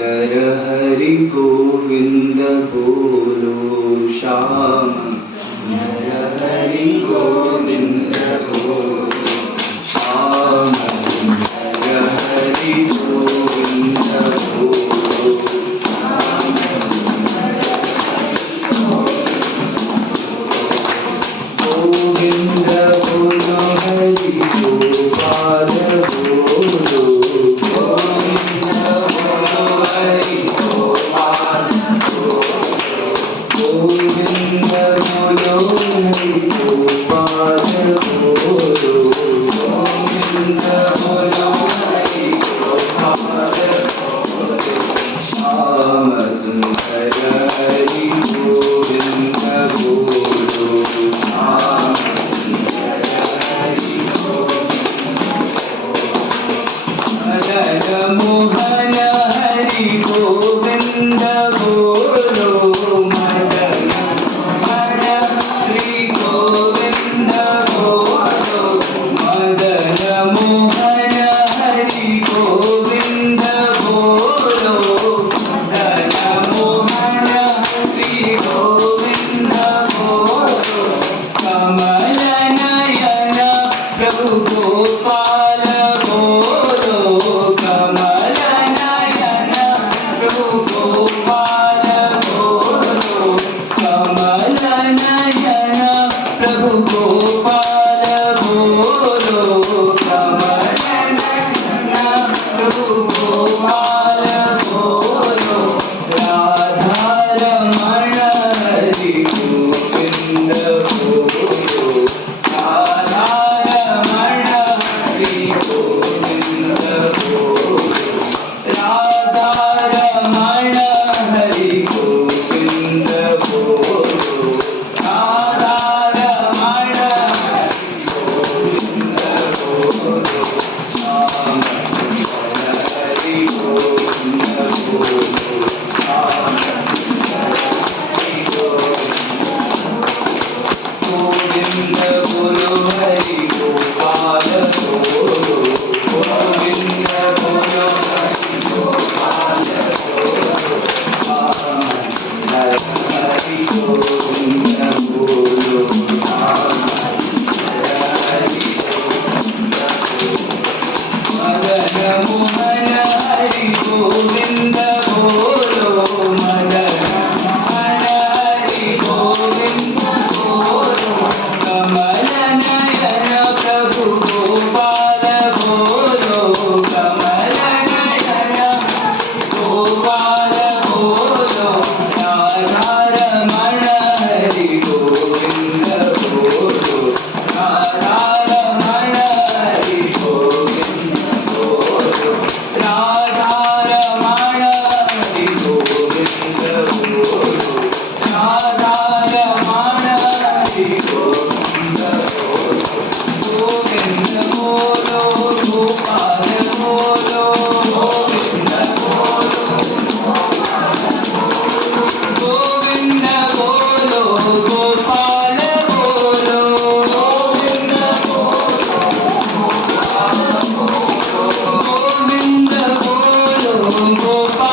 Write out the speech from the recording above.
सुंदर हरि गोविंद बोलो श्याम सुंदर हरि गोविंद बोलो श्याम सुंदर हरि गोविंद बोलो गोविंद बोलो हरि गोपाल बोलो गोविंद बोलो हरि गोपाल गोविंद बोलो हरि गोपाल बोलो गोविंद बोलो हरि गोपाल श्याम सुंदर हरि गोविंद बोलो श्याम सुंदर हरि मदन मोहन हरि गोविंद बोलो मदन मोहन हरि गोविंद बोलो मदन मोहन हरि गोविंद बोलो मदन मोहन हरि गोविंद बोलो कमल नयन प्रभु गोपाल बोलो कमल नयन प्रभु गोपाल बोलो कमल नयन प्रभु गोपाल बोलो कमल नयन प्रभु गोपाल बोलो राधा रमण हरि गोविंद बोलो राधा रमण हरि गोविंद बोलो राधा रमण हरि गोविंद बोलो राधा रमण हरि गोविंद बोलो श्याम गोविंद बोलो हरि गोपाल बोलो गोविंद बोलो हरि गोपाल बोलो हरि गोविंद बोलो मदन मोहन हरि गोविंद बोलो मदन मोहन हरि गोविंद बोलो कमल नयन प्रभु गोपाल बोलो कमल नयन गोपाल बोलो राधा रमण हरि गोविंद बोलो राधा रमण हरि गोविंद बोलो राधा रमण हरि गोविंद बोलो राधा रमण हरि गोविंद बोलो गोविंद बोलो गोपाल बोलो गोविंद बोलो गोविंद बोलो गोपाल बोलो गोविंद बोलो गोविंद बोलो गोपाल